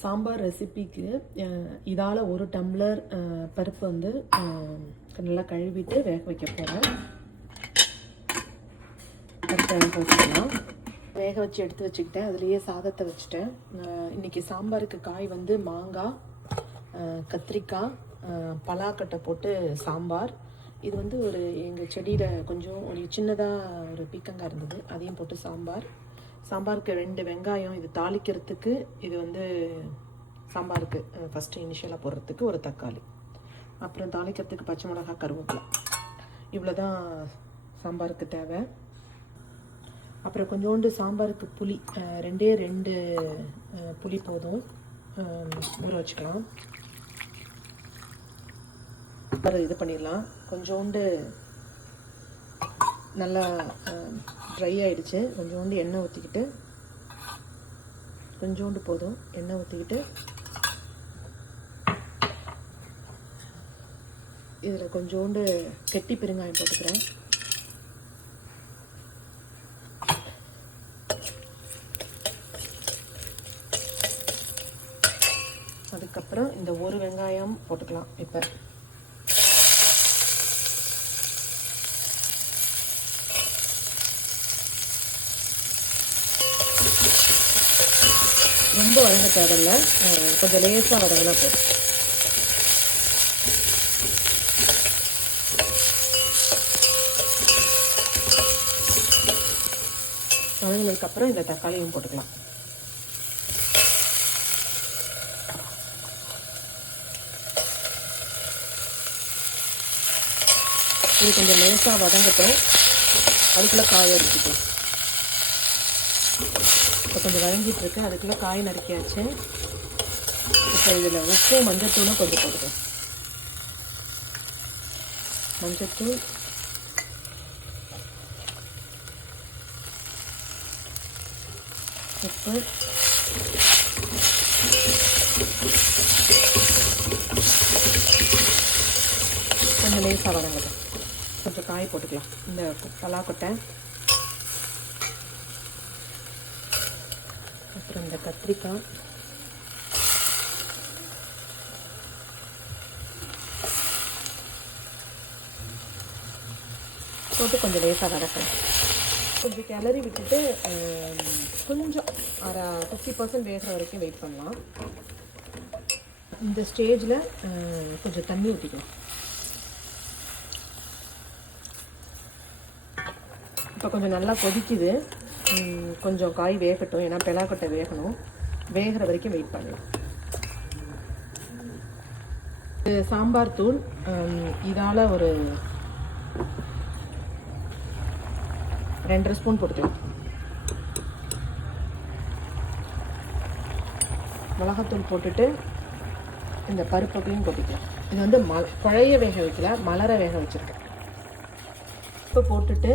சாம்பார் ரெசிபிக்கு இதால் ஒரு டம்ளர் பருப்பு வந்து நல்லா கழுவிட்டு வேக வைக்க போகிறேன். பருப்பை வேக வச்சுக்கலாம். வேக வச்சு எடுத்து வச்சுக்கிட்டேன். அதுலேயே சாதத்தை வச்சுட்டேன். இன்றைக்கி சாம்பாருக்கு காய் வந்து மாங்காய், கத்திரிக்காய், பலாக்கட்டை போட்டு சாம்பார். இது வந்து ஒரு எங்கள் செடியில் கொஞ்சம் ஒரு சின்னதாக ஒரு பீக்கங்காய் இருந்தது, அதையும் போட்டு சாம்பார். சாம்பாருக்கு 2 வெங்காயம், இது தாளிக்கிறதுக்கு, இது வந்து சாம்பாருக்கு ஃபஸ்ட்டு இனிஷியலாக போடுறதுக்கு ஒரு தக்காளி, அப்புறம் தாளிக்கிறதுக்கு பச்சை மிளகா, கருவேப்பிலை. இவ்வளோ தான் சாம்பாருக்கு தேவை. அப்புறம் கொஞ்சோண்டு சாம்பாருக்கு புளி, 2 புளி போதும், ஊற வச்சுக்கலாம். இது பண்ணிடலாம். கொஞ்சோண்டு நல்லா ட்ரை ஆகிடுச்சு. கொஞ்சோண்டு எண்ணெய் ஊற்றிக்கிட்டு, கொஞ்சோண்டு போதும் எண்ணெய் ஊற்றிக்கிட்டு, இதில் கொஞ்சோண்டு கெட்டி பெருங்காயம் போட்டுக்கிறேன். அதுக்கப்புறம் இந்த ஒரு வெங்காயம் போட்டுக்கலாம். இப்போ ரொம்ப வதங்க தேவையில்லை, கொஞ்சம் லேசாக வதங்கினா போதும். வதங்கினதுக்கப்புறம் இந்த தக்காளியும் போட்டுக்கலாம். இது கொஞ்சம் லேசாக வதங்கட்டும், அதுக்குள்ளே காய வச்சுக்கலாம். இப்போ கொஞ்சம் வதங்கிட்டு இருக்கு, அதுக்குள்ளே காய் நறுக்கியாச்சு. இப்போ இதில் உப்பு, மஞ்சத்தூளும் கொஞ்சம் போட்டுக்கலாம். மஞ்சத்தூள், உப்பு, கொஞ்சம் லேசாக வதங்கட்டும். கொஞ்சம் காய் போட்டுக்கலாம். இந்த பலாக்கொட்டை, அப்புறம் இந்த கத்திரிக்காய், போட்டு கொஞ்சம் லேசாக வதக்கலாம். கொஞ்சம் கிளறி விட்டுட்டு கொஞ்சம் 50% வேகிற வரைக்கும் வெயிட் பண்ணலாம். இந்த ஸ்டேஜில் கொஞ்சம் தண்ணி ஊற்றிக்கலாம். இப்போ கொஞ்சம் நல்லா கொதிக்குது. கொஞ்சம் காய் வேகட்டும், ஏன்னா பலாக்கொட்டை வேகணும். வேகிற வரைக்கும் வெயிட் பண்ணலாம். சாம்பார் தூள் இதால் ஒரு 2 ஸ்பூன் போட்டுக்கலாம். மிளகாத்தூள் போட்டுட்டு இந்த பருப்பையும் கொட்டிக்கலாம். இது வந்து குழைய வேக வைக்கல, மலர வேக வச்சுருக்கேன். இப்போ போட்டுட்டு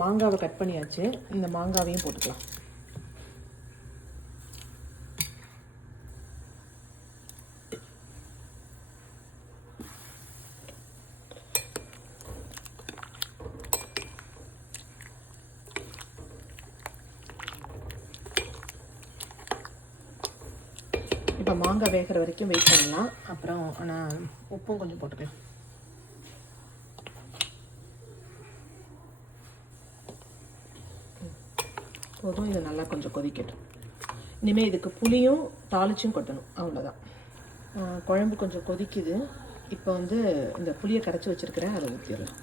மாங்காவை கட் பண்ணியாச்சு. இந்த மாங்காவையும் போட்டுக்கலாம். இப்போ மாங்காய் வேகிற வரைக்கும் வெயிட் பண்ணலாம். அப்புறம் ஆனால் உப்பும் கொஞ்சம் போட்டுக்கலாம். போதும், இது நல்லா கொஞ்சம் கொதிக்கட்டும். இனிமேல் இதுக்கு புளியும் தாளிச்சும் கொட்டணும், அவ்வளோதான். குழம்பு கொஞ்சம் கொதிக்குது. இப்போ வந்து இந்த புளியை கரைச்சி வச்சுருக்கிறேன், அதை ஊற்றிடலாம்.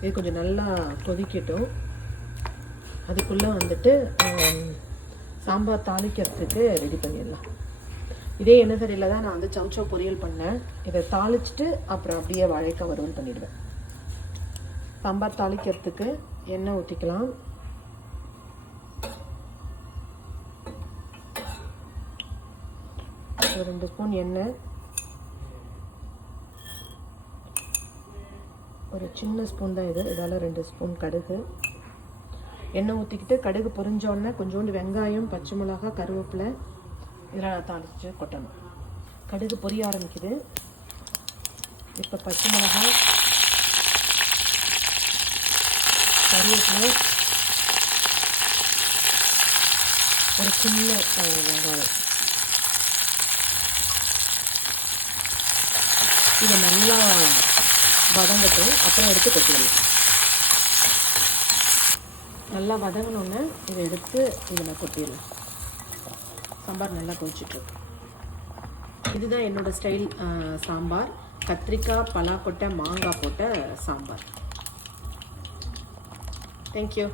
இது கொஞ்சம் நல்லா கொதிக்கட்டும். அதுக்குள்ளே வந்துட்டு சாம்பார் தாளிக்கிறதுக்கு ரெடி பண்ணிடலாம். இதே எண்ணெய் தான் நான் வந்து சௌச்சோ பொரியல் பண்ணேன். இதை தாளிச்சுட்டு அப்புறம் அப்படியே வாழைக்காய் வறுவல் பண்ணிடுவேன். சாம்பார் தாளிக்கிறதுக்கு எண்ணெய் ஊற்றிக்கலாம். ஒரு 2 ஸ்பூன் எண்ணெய், ஒரு சின்ன ஸ்பூன் தான் இது, இதால் 2 ஸ்பூன் கடுகு. எண்ணெய் ஊற்றிக்கிட்டு கடுகு பொரிஞ்சோடனே கொஞ்சோண்டு வெங்காயம், பச்சை மிளகாய், கருவேப்பிலை இதெல்லாம் தாளித்து கொட்டணும். கடுகு பொரிய ஆரம்பிக்குது. இப்போ பச்சை மிளகாய், 3 ஸ்பூன் ஒரு சின்ன வெங்காயம். இதை நல்லா வதங்கட்டும், அப்புறம் எடுத்து கொட்டிடலாம். நல்லா வதங்கினோன்னே இதை எடுத்து இதில் கொட்டிடலாம். சாம்பார் நல்லா கொதிச்சிட்ருக்கு. இதுதான் என்னோடய ஸ்டைல் சாம்பார். கத்திரிக்காய், பலாக்கொட்டை, மாங்காய் போட்ட சாம்பார். தேங்க்யூ.